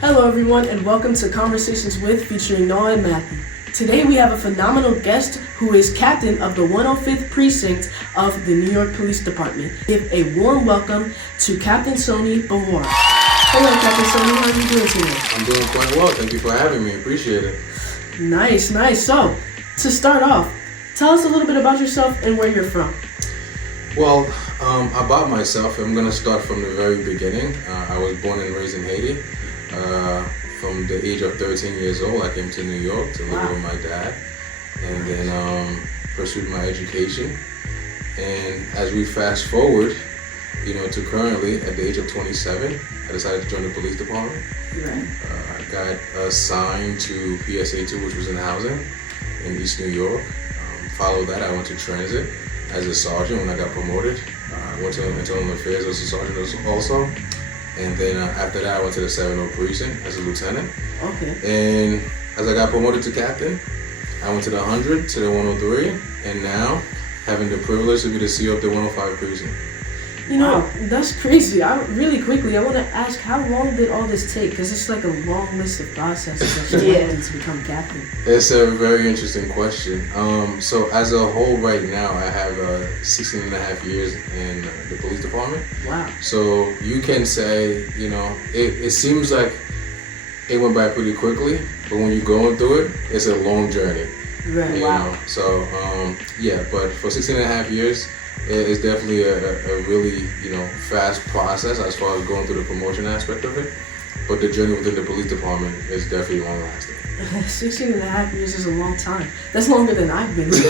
Hello everyone and welcome to Conversations With featuring Noah and Matthew. Today we have a phenomenal guest who is captain of the 105th Precinct of the New York Police Department. Give a warm welcome to Captain Sony Beauvoir. Hello Captain Sony, how are you doing today? I'm doing quite well, thank you for having me, appreciate it. Nice. So, to start off, tell us a little bit about yourself and where you're from. Well, about myself, I'm going to start from the very beginning. I was born and raised in Haiti. From the age of 13 years old, I came to New York to live with my dad, and then pursued my education. And as we fast forward, to currently, at the age of 27, I decided to join the police department. Right. I got assigned to PSA 2, which was in housing in East New York. Followed that, I went to transit as a sergeant when I got promoted. I went to internal affairs as a sergeant also. And then after that, I went to the 70 precinct as a lieutenant. Okay. And as I got promoted to captain, I went to the 100, to the 103, and now having the privilege to be the CO of the 105 precinct. That's crazy. Really quickly, I want to ask, how long did all this take? Because it's like a long list of processes that you had to become captain. It's a very interesting question. So as a whole right now, I have 16 and a half years in the police department. Wow. So you can say, it seems like it went by pretty quickly, but when you're going through it, it's a long journey. Right. Wow. So, but for 16 and a half years, it's definitely a really, fast process as far as going through the promotion aspect of it. But the journey within the police department is definitely long lasting. 16 and a half years is a long time. That's longer than I've been. So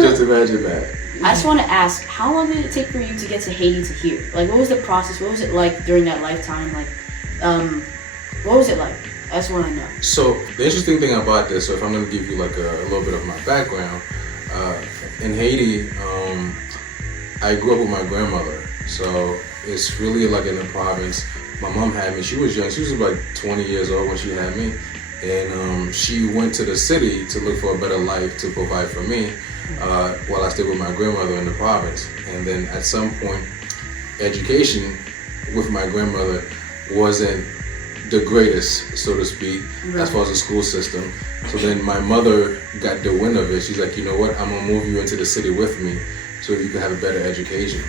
just imagine that. I just want to ask, how long did it take for you to get to Haiti to here? Like, what was the process? What was it like during that lifetime? Like, what was it like? I just want to know. So the interesting thing about this, so if I'm going to give you like a little bit of my background, in Haiti, I grew up with my grandmother. So it's really like in the province. My mom had me. She was young. She was like 20 years old when she had me. And she went to the city to look for a better life to provide for me while I stayed with my grandmother in the province. And then at some point, education with my grandmother wasn't the greatest, so to speak, as far as the school system. So then my mother got the wind of it. She's like, you know what, I'm gonna move you into the city with me so you can have a better education.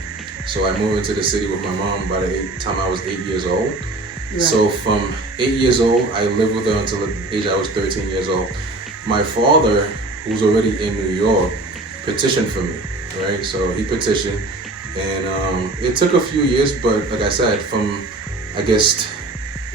So I moved into the city with my mom by the time I was 8 years old. Right. So from 8 years old, I lived with her until the age I was 13 years old. My father, who's already in New York, petitioned for me, right? So he petitioned, and it took a few years, but like I said, from, I guess,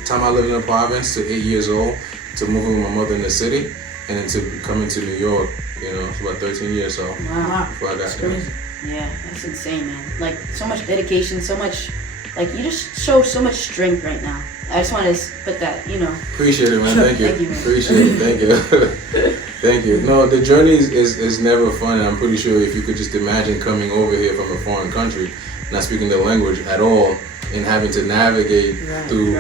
time I lived in the province to 8 years old to moving with my mother in the city, and then to coming to New York, it's about 13 years. So wow, before I got that's crazy. Yeah, that's insane, man. Like, so much dedication, so much, like, you just show so much strength right now. I just want to put that, Appreciate it, man. Thank you. Thank you, man. Appreciate it. Thank you. Thank you. No, the journey is never fun. And I'm pretty sure if you could just imagine coming over here from a foreign country, not speaking the language at all, and having to navigate through,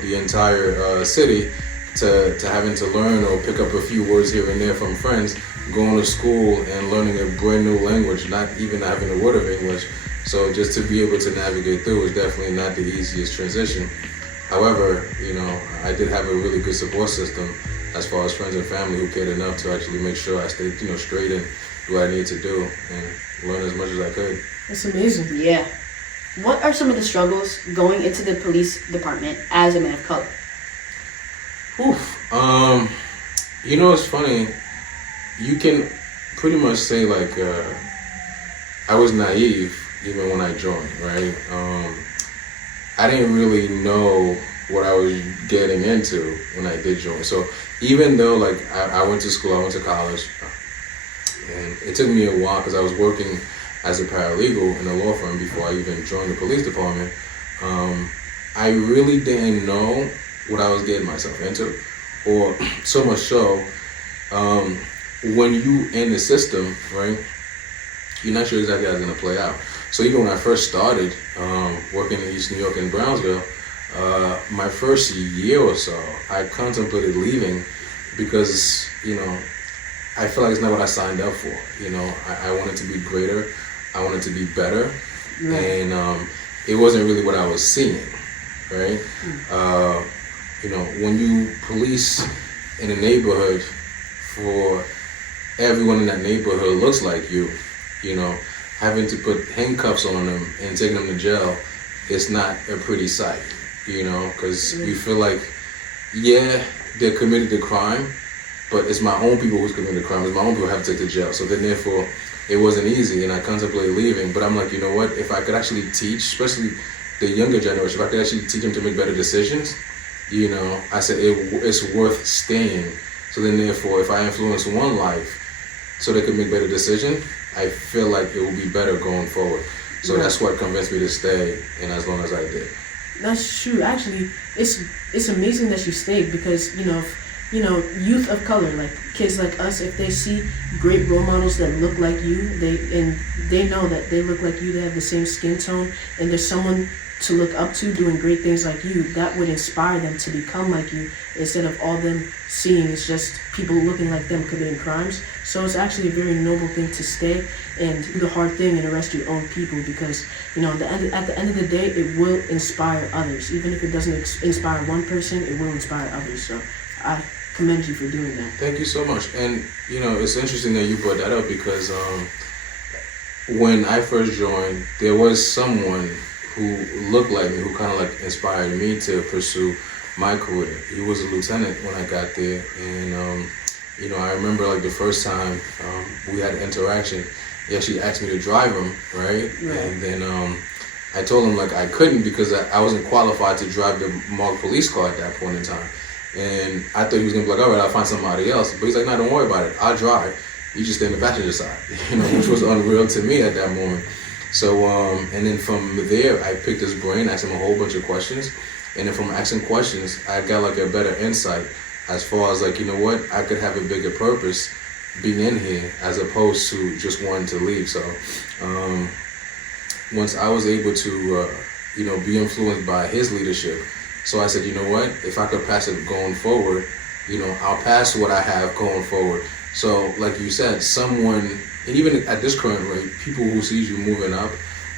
the entire city to having to learn or pick up a few words here and there from friends, going to school and learning a brand new language, not even having a word of English. So just to be able to navigate through is definitely not the easiest transition. However, I did have a really good support system as far as friends and family who cared enough to actually make sure I stayed, straight and do what I needed to do and learn as much as I could. That's amazing. Yeah. What are some of the struggles going into the police department as a man of color? It's funny. You can pretty much say like I was naive even when I joined, right? I didn't really know what I was getting into when I did join. So even though like I went to school, I went to college, and it took me a while because I was working as a paralegal in a law firm before I even joined the police department. I really didn't know what I was getting myself into, or so much so, when you in the system, right, you're not sure exactly how it's gonna play out. So even when I first started working in East New York in Brownsville, my first year or so, I contemplated leaving because, I feel like it's not what I signed up for. I wanted to be greater, I wanted to be better, and it wasn't really what I was seeing, right? You know, when you police in a neighborhood for everyone in that neighborhood looks like you know, having to put handcuffs on them and taking them to jail, it's not a pretty sight, you know, because you feel like, yeah, they committed the crime, but it's my own people who's committing the crime. It's my own people who have to take to jail. So then therefore, it wasn't easy, and I contemplated leaving. But I'm like, you know what? If I could actually teach, especially the younger generation, if I could actually teach them to make better decisions, you know, I said it's worth staying. So then therefore, if I influence one life so they can make better decisions, I feel like it will be better going forward. So that's what convinced me to stay, and as long as I did. That's true. Actually, it's amazing that you stayed because youth of color, like kids like us, if they see great role models that look like you, they know that they look like you, they have the same skin tone, and there's someone to look up to doing great things like you, that would inspire them to become like you instead of all them seeing is just people looking like them committing crimes. So it's actually a very noble thing to stay and do the hard thing and arrest your own people because, at the end of the day, it will inspire others. Even if it doesn't inspire one person, it will inspire others. So I commend you for doing that. Thank you so much. And, it's interesting that you brought that up because when I first joined, there was someone who looked like me, who kind of like inspired me to pursue my career. He was a lieutenant when I got there, and I remember like the first time we had an interaction, he actually asked me to drive him, right? And then I told him like I couldn't because I wasn't qualified to drive the marked police car at that point in time. And I thought he was gonna be like, all right, I'll find somebody else. But he's like, no, don't worry about it. I'll drive. You just stay in the passenger side, which was unreal to me at that moment. So, and then from there, I picked his brain, asked him a whole bunch of questions. And then from asking questions, I got like a better insight as far as like, I could have a bigger purpose being in here as opposed to just wanting to leave. So, once I was able to, be influenced by his leadership, so I said, if I could pass it going forward, I'll pass what I have going forward. So, like you said, someone, and even at this current rate, people who sees you moving up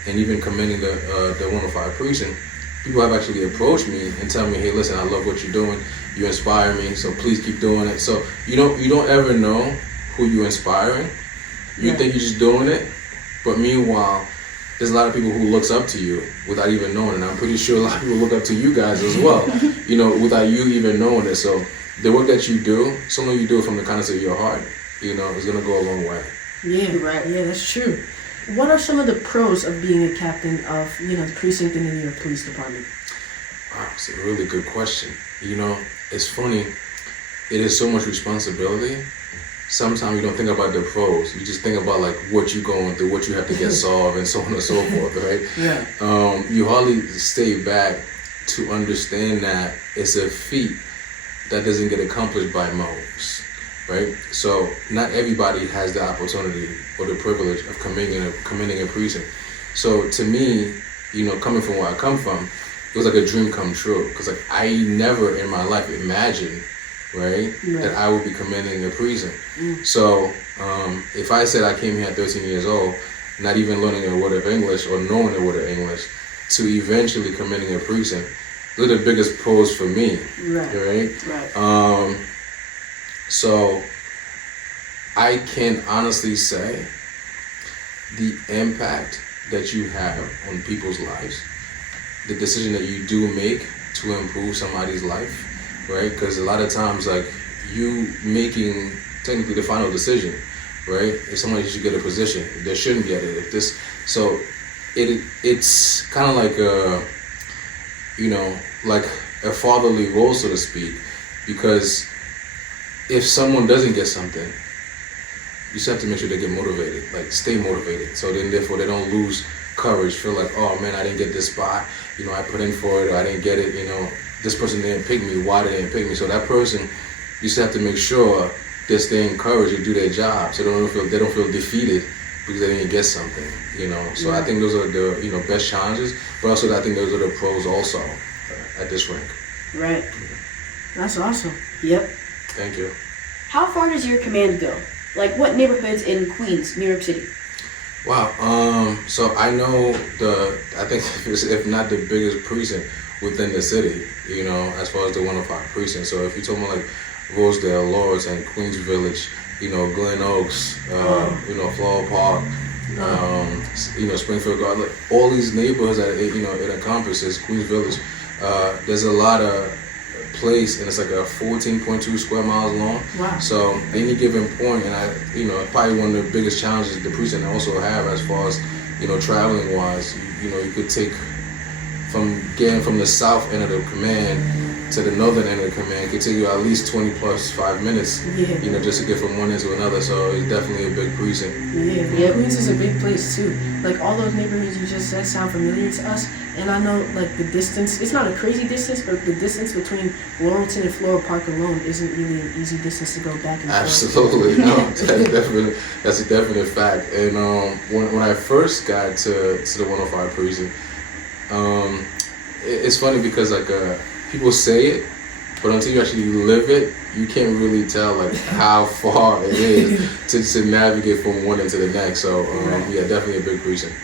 and even commending the 105 precinct, people have actually approached me and tell me, hey, listen, I love what you're doing. You inspire me, so please keep doing it. So you don't ever know who you're inspiring. You think you're just doing it, but meanwhile, there's a lot of people who looks up to you without even knowing it. And I'm pretty sure a lot of people look up to you guys as well, without you even knowing it. So the work that you do, so long you do it from the kindness of your heart, is going to go a long way. Yeah, right. Yeah, that's true. What are some of the pros of being a captain of, the precinct in the New York Police Department? Wow, it's a really good question. It's funny. It is so much responsibility. Sometimes you don't think about the pros. You just think about like what you're going through, what you have to get solved, and so on and so forth, right? Yeah. You hardly stay back to understand that it's a feat that doesn't get accomplished by most. Right, so not everybody has the opportunity or the privilege of commending a precinct. So to me, coming from where I come from, it was like a dream come true. Because like I never in my life imagined, right, that I would be commending a precinct. So if I said I came here at 13 years old, not even learning a word of English or knowing a word of English, to eventually commending a precinct, those are the biggest pros for me. Right. So I can honestly say the impact that you have on people's lives, the decision that you do make to improve somebody's life, right? Because a lot of times, like, you making technically the final decision, right? If somebody should get a position, they shouldn't get it. So it's kind of like like a fatherly role, so to speak, because if someone doesn't get something, you just have to make sure they get motivated, like stay motivated. So then therefore they don't lose courage, feel like, oh man, I didn't get this spot, I put in for it, or I didn't get it, this person didn't pick me, why they didn't pick me? So that person, you just have to make sure they stay encouraged to do their job, so they don't feel defeated because they didn't get something, So I think those are the, best challenges, but also I think those are the pros also at this rank. Right. That's awesome. Yep. Thank you. How far does your command go? Like what neighborhoods in Queens, New York City? Wow. So I know I think if not the biggest precinct, within the city, as far as the 105 precinct. So if you told me like Rosedale, Lawrence, and Queens Village, Glen Oaks, Flower Park, Springfield Garden, like all these neighborhoods that it encompasses, Queens Village, there's a lot of place, and it's like a 14.2 square miles long. Wow. So any given point, and probably one of the biggest challenges the precinct also have as far as traveling wise, you could take from getting from the south end of the command to the northern end of the command could take you at least 20 plus 5 minutes, just to get from one end to another. So it's definitely a big precinct. Yeah, Queens is a big place too. Like all those neighborhoods you just said sound familiar to us. And I know like the distance, it's not a crazy distance, but the distance between Laurelton and Floral Park alone isn't really an easy distance to go back and forth. Absolutely, no, that's a definite fact. And when I first got to the 105 precinct, it's funny because like people say it, but until you actually live it, you can't really tell like how far it is to navigate from one end to the next. So yeah, definitely a big precinct.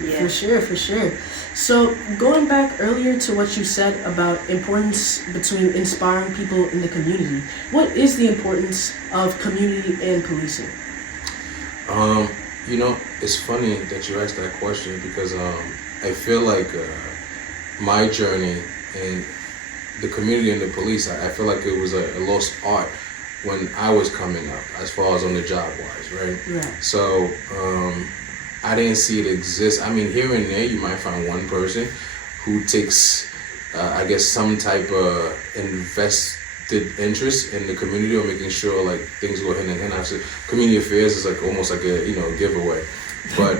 Yeah. For sure. So going back earlier to what you said about importance between inspiring people in the community, what is the importance of community and policing? It's funny that you asked that question because I feel like my journey and the community and the police, I feel like it was a lost art when I was coming up as far as on the job wise, right? Right. So I didn't see it exist. I mean, here and there you might find one person who takes, I guess, some type of invested interest in the community or making sure like things go hand in hand. Actually, community affairs is like almost like a giveaway. But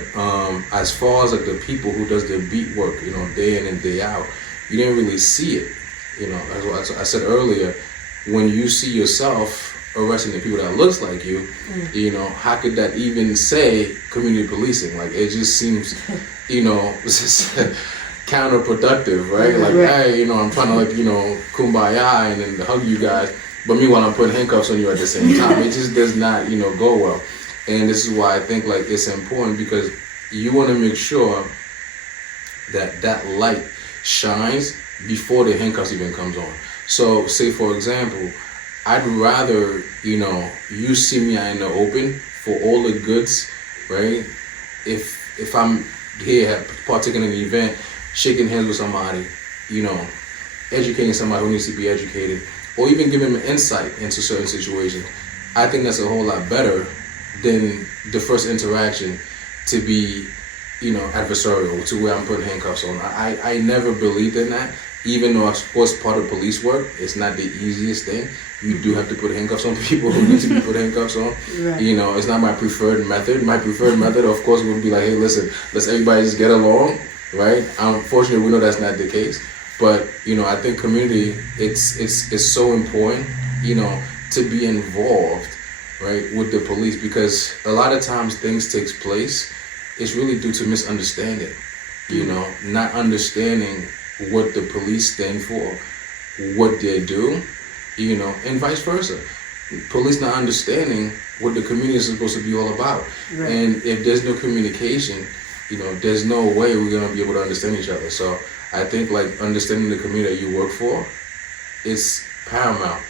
as far as like the people who does their beat work, day in and day out, you didn't really see it. As I said earlier, when you see yourself arresting the people that looks like you, how could that even say community policing? Like it just seems, counterproductive, right? Like, hey, I'm trying to like, kumbaya and then hug you guys, but meanwhile I'm putting handcuffs on you at the same time. It just does not, go well. And this is why I think like it's important because you want to make sure that light shines before the handcuffs even comes on. So say for example, I'd rather, you see me out in the open for all the goods, right? If I'm here partaking in an event, shaking hands with somebody, educating somebody who needs to be educated, or even giving them insight into certain situations, I think that's a whole lot better than the first interaction to be, adversarial, to where I'm putting handcuffs on. I never believed in that, even though of course part of police work, it's not the easiest thing. You do have to put handcuffs on people who need to be put handcuffs on. Right. It's not my preferred method. My preferred method, of course, would be like, hey, listen, let's everybody just get along, right? Unfortunately, we know that's not the case. But, I think community, it's so important, to be involved, right, with the police, because a lot of times things takes place, it's really due to misunderstanding, not understanding what the police stand for, what they do, and vice versa. Police not understanding what the community is supposed to be all about. Right. And if there's no communication, there's no way we're going to be able to understand each other. So I think like understanding the community that you work for is paramount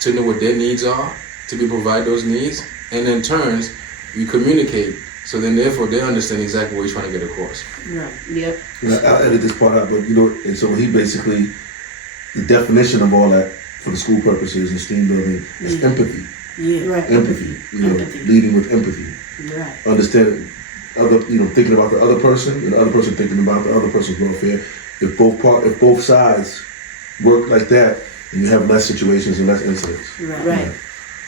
to know what their needs are, to be provide those needs, and in turns, you communicate. So then therefore they understand exactly what you're trying to get across. Right. Yep. I'll edit this part out, but and so he basically, the definition of all that for the school purposes and STEAM building is empathy. Yeah, right. Empathy. Leading with empathy. Right. Understanding thinking about the other person and the other person thinking about the other person's welfare. If both sides work like that, then you have less situations and less incidents. Right.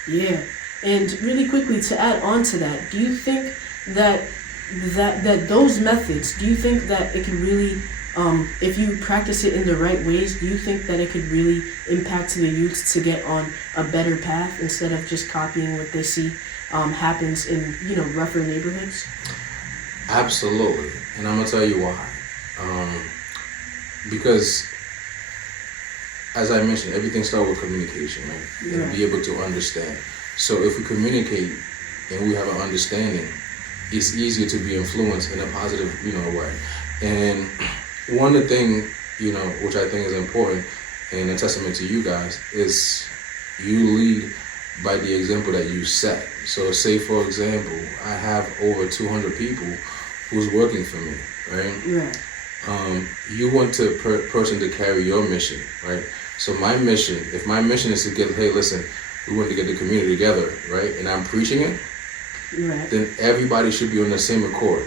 Yeah. And really quickly to add on to that, do you think that those methods, do you think that it can really, if you practice it in the right ways, do you think that it could really impact the youth to get on a better path instead of just copying what they see happens in, rougher neighborhoods? Absolutely. And I'm going to tell you why. Because, as I mentioned, everything starts with communication, right? And be able to understand. So if we communicate and we have an understanding, it's easier to be influenced in a positive, way. And one of the things which I think is important and a testament to you guys, is you lead by the example that you set. So say, for example, I have over 200 people who's working for me, right? Right. You want the person to carry your mission, right? So my mission, if my mission is to get, hey, listen, we want to get the community together, right? And I'm preaching it, Right. then everybody should be on the same accord,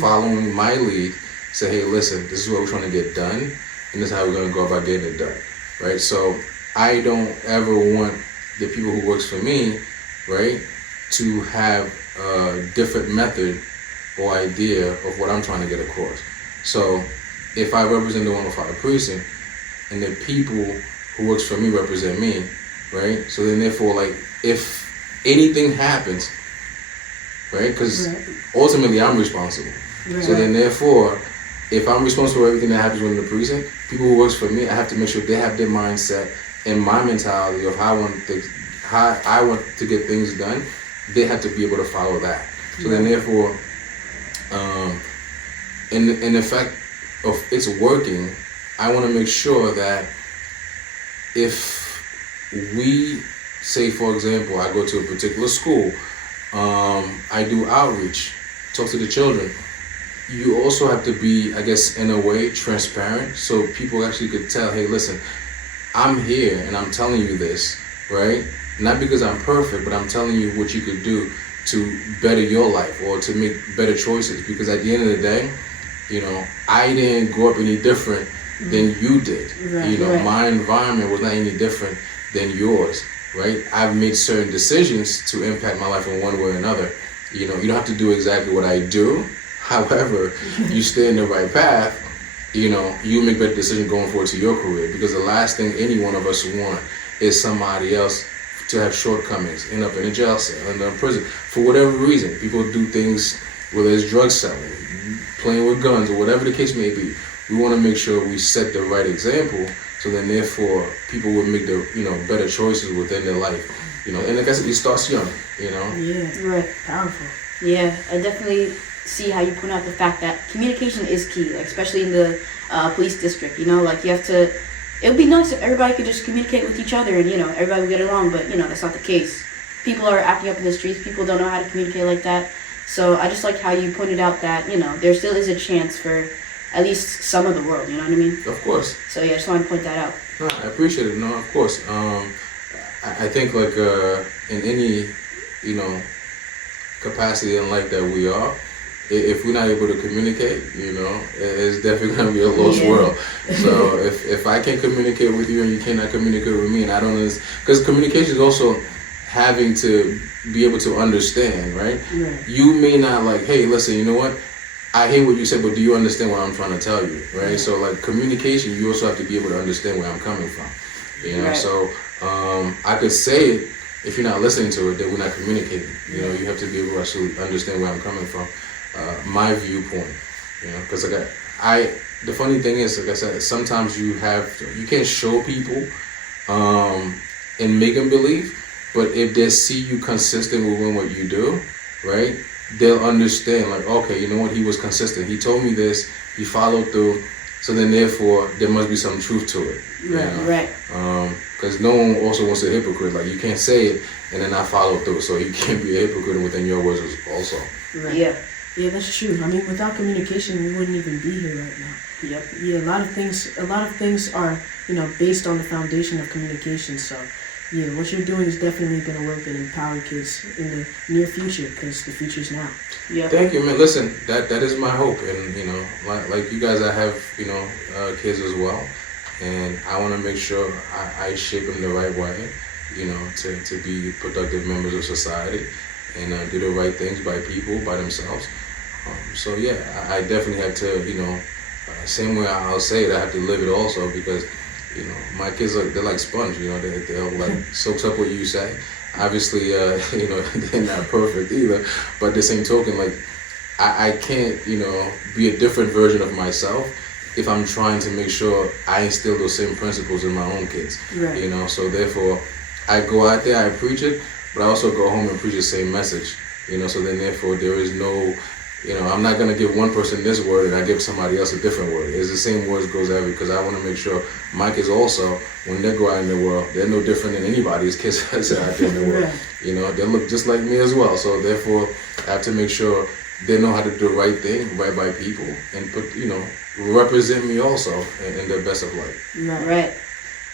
following my lead. Say, hey, listen, this is what we're trying to get done, and this is how we're going to go about getting it done, right? So I don't ever want the people who works for me, right, to have a different method or idea of what I'm trying to get across. So if I represent the 105 precinct, and the people who works for me represent me, right? So then therefore, like, if anything happens, right, because ultimately I'm responsible. Right. So then therefore, if I'm responsible for everything that happens within the precinct, people who works for me, I have to make sure they have their mindset and my mentality of how I want to get things done. They have to be able to follow that. So then therefore, in the fact of it's working, I want to make sure that if we say, for example, I go to a particular school, I do outreach, talk to the children. You also have to be, I guess, in a way, transparent, so people actually could tell, hey, listen, I'm here and I'm telling you this, right? Not because I'm perfect, but I'm telling you what you could do to better your life or to make better choices. Because at the end of the day, I didn't grow up any different than you did. Right. My environment was not any different than yours, right? I've made certain decisions to impact my life in one way or another. You don't have to do exactly what I do. However, you stay in the right path, you make better decisions going forward to your career. Because the last thing any one of us want is somebody else to have shortcomings, end up in a jail cell, end up in prison. For whatever reason, people do things, whether it's drug selling, playing with guns, or whatever the case may be. We want to make sure we set the right example, so then therefore people will make the better choices within their life. And like I said, it starts young. Yeah. Right. Powerful. Yeah, I definitely see how you point out the fact that communication is key, like especially in the police district. Like you have to. It would be nice if everybody could just communicate with each other and everybody would get along, but that's not the case. People are acting up in the streets. People don't know how to communicate like that. So I just like how you pointed out that there still is a chance for at least some of the world. You know what I mean? Of course. So yeah, I just wanted to point that out. No, I appreciate it. No, of course. I think like in any capacity in life that we are, if we're not able to communicate, it's definitely going to be a lost world. So if I can't communicate with you and you cannot communicate with me, and I don't understand, because communication is also having to be able to understand, right? You may not like, hey, listen, you know what? I hear what you said, but do you understand what I'm trying to tell you, right? So like communication, you also have to be able to understand where I'm coming from, So I could say it, if you're not listening to it, then we're not communicating. You have to be able to actually understand where I'm coming from. My viewpoint, because the funny thing is, like I said, sometimes you can't show people and make them believe, but if they see you consistent with what you do, right, they'll understand, like, okay, you know what, he was consistent, he told me this, he followed through, so then therefore there must be some truth to it. Right. Because no one also wants a hypocrite. Like, you can't say it and then not follow through, so you can't be a hypocrite within your words also. Right. Yeah, that's true. I mean, without communication, we wouldn't even be here right now. Yep. Yeah, a lot of things are, based on the foundation of communication. So, yeah, what you're doing is definitely going to work and empower kids in the near future, because the future's now. Yeah. Thank you, man. Listen, that is my hope, and like you guys, I have kids as well, and I want to make sure I shape them the right way, to be productive members of society, and do the right things by people, by themselves. So yeah, I definitely have to, same way I'll say it, I have to live it also, because, my kids they're like sponge, they'll like soaks up what you say. Obviously, they're not perfect either, but at the same token, like, I can't, be a different version of myself if I'm trying to make sure I instill those same principles in my own kids. Right. So therefore, I go out there, I preach it, but I also go home and preach the same message. So then therefore there is no I'm not gonna give one person this word and I give somebody else a different word. It's the same words goes every, because I want to make sure my kids also, when they go out in the world, they're no different than anybody's kids that's out there in the world. Right. They look just like me as well. So therefore, I have to make sure they know how to do the right thing, right by people, and represent me also in the best of light. Right.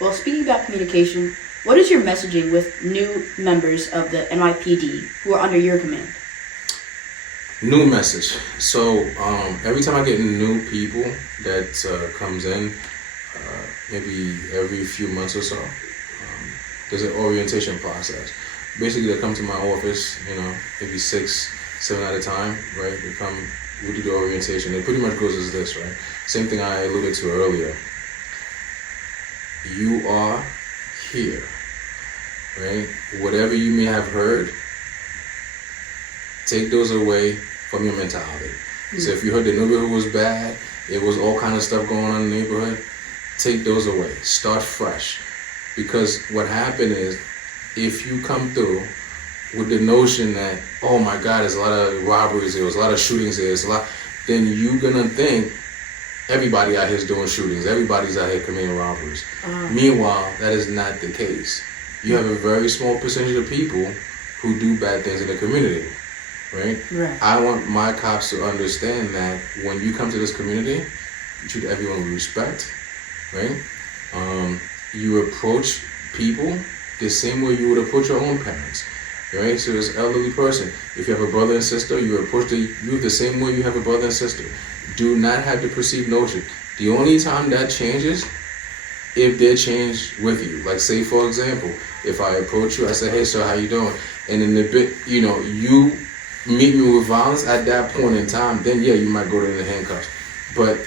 Well, speaking about communication, what is your messaging with new members of the NYPD who are under your command? New message. So every time I get new people that comes in, maybe every few months or so, there's an orientation process. Basically, they come to my office, maybe 6, 7 at a time, right? We do the orientation. It pretty much goes as this, right? Same thing I alluded to earlier. You are here, right? Whatever you may have heard, take those away from your mentality. So if you heard the neighborhood was bad, it was all kind of stuff going on in the neighborhood, take those away. Start fresh. Because what happened is, if you come through with the notion that, oh my God, there's a lot of robberies, there's a lot of shootings, then you're gonna think everybody out here is doing shootings, everybody's out here committing robberies. Meanwhile, that is not the case. You have a very small percentage of people who do bad things in the community, right? I want my cops to understand that when you come to this community, you treat everyone with respect, right? You approach people the same way you would approach your own parents, right? So as an elderly person, if you have a brother and sister, you approach you the same way you have a brother and sister. Do not have the perceived notion. The only time that changes, if they change with you. Like, say for example, if I approach you, I say, hey sir, how you doing? And in the bit, you meet me with violence at that point in time, then yeah, you might go to the handcuffs. But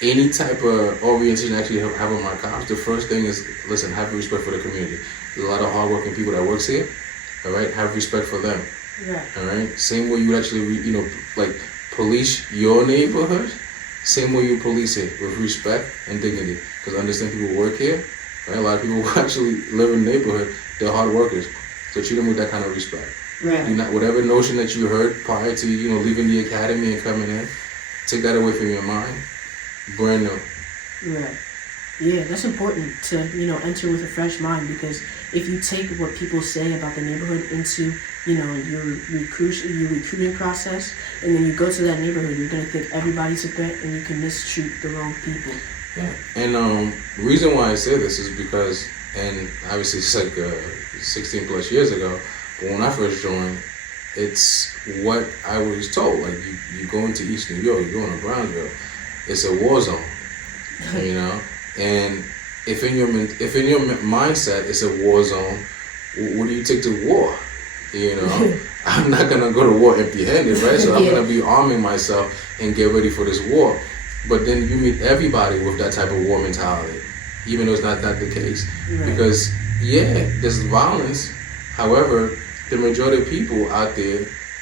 any type of orientation I actually have on my cops, the first thing is, listen, have respect for the community. There's a lot of hardworking people that works here, all right? Have respect for them, all right? Same way you would actually, police your neighborhood, same way you police it, with respect and dignity. Because understand people work here, right? A lot of people who actually live in the neighborhood, they're hard workers. So treat them with that kind of respect. Right. Do not, whatever notion that you heard prior to, leaving the academy and coming in, take that away from your mind. Brand new. Right. Yeah, that's important to, enter with a fresh mind, because if you take what people say about the neighborhood into, your recruiting process, and then you go to that neighborhood, you're going to think everybody's a threat and you can mistreat the wrong people. Yeah. And the reason why I say this is because, and obviously it's like 16 plus years ago, but when I first joined, it's what I was told. Like, you go into East New York, you go into Brownsville, it's a war zone, And if in your mindset it's a war zone, what do you take to war? I'm not gonna go to war empty-handed, right? So I'm gonna be arming myself and get ready for this war. But then you meet everybody with that type of war mentality, even though it's not the case. Right. Because there's violence. However, the majority of people out there,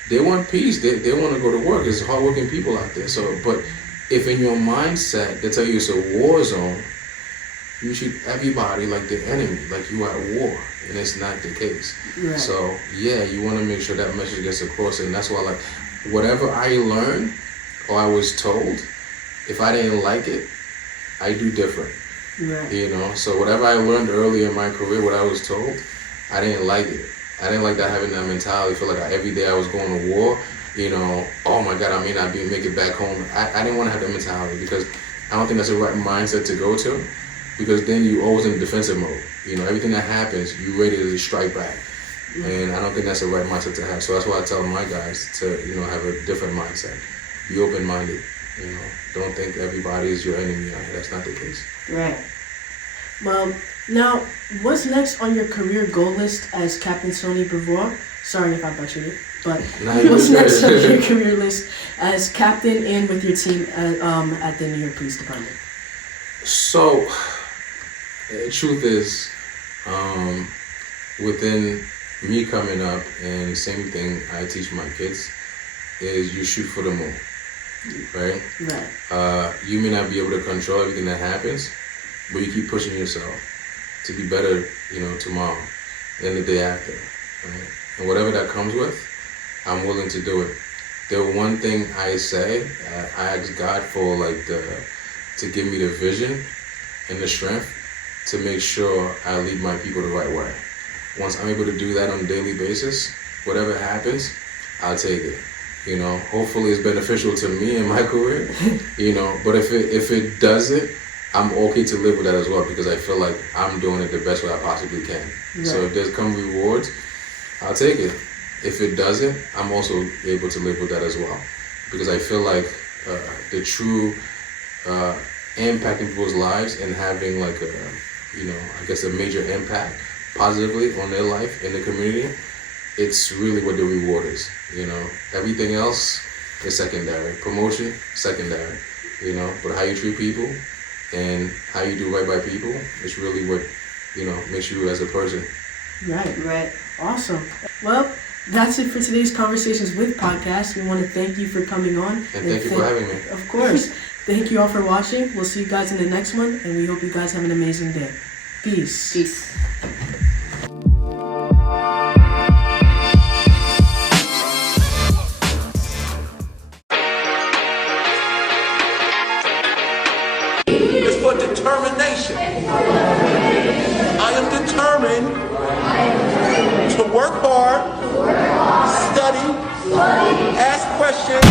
they want peace. They want to go to work. There's hardworking people out there. So, but if in your mindset they tell you it's a war zone, you treat everybody like the enemy, like you are at war, and it's not the case. Right. So you want to make sure that message gets across, and that's why, whatever I learned or I was told, if I didn't like it, I do different. Right. So whatever I learned early in my career, what I was told, I didn't like it. I didn't like that, having that mentality. Feel like every day I was going to war. Oh my God, I may not make it back home. I didn't want to have that mentality, because I don't think that's the right mindset to go to, because then you always in defensive mode. Everything that happens, you ready to strike back. And I don't think that's the right mindset to have. So that's why I tell my guys to, have a different mindset. Be open-minded. Don't think everybody is your enemy. That's not the case. Right. Well, now, what's next on your career goal list as Captain Sony Beauvoir? Sorry if I butchered it, but what's next on your career list as captain and with your team at the New York Police Department? So, the truth is, within me coming up, and same thing I teach my kids, is you shoot for the moon, right? Right. You may not be able to control everything that happens, but you keep pushing yourself to be better, tomorrow and the day after, right? And whatever that comes with, I'm willing to do it. the one thing I say, I ask God for like to give me the vision and the strength to make sure I lead my people the right way. Once I'm able to do that on a daily basis, whatever happens, I'll take it. You know, hopefully it's beneficial to me in my career. You know, but if it doesn't, I'm okay to live with that as well, because I feel like I'm doing it the best way I possibly can. Right. So if there's come rewards, I'll take it. If it doesn't, I'm also able to live with that as well, because I feel like the true impacting people's lives and having like a, you know, I guess a major impact positively on their life in the community, it's really what the reward is. You know, everything else is secondary. Promotion, secondary. You know, but how you treat people and how you do right by people is really what, you know, makes you as a person. Right. Right. Awesome. Well, that's it for today's Conversations With podcast. We want to thank you for coming on. And thank you for having me. Of course. Thank you all for watching. We'll see you guys in the next one, and we hope you guys have an amazing day. Peace. Peace. It's for determination. I am determined to work hard, study, ask questions,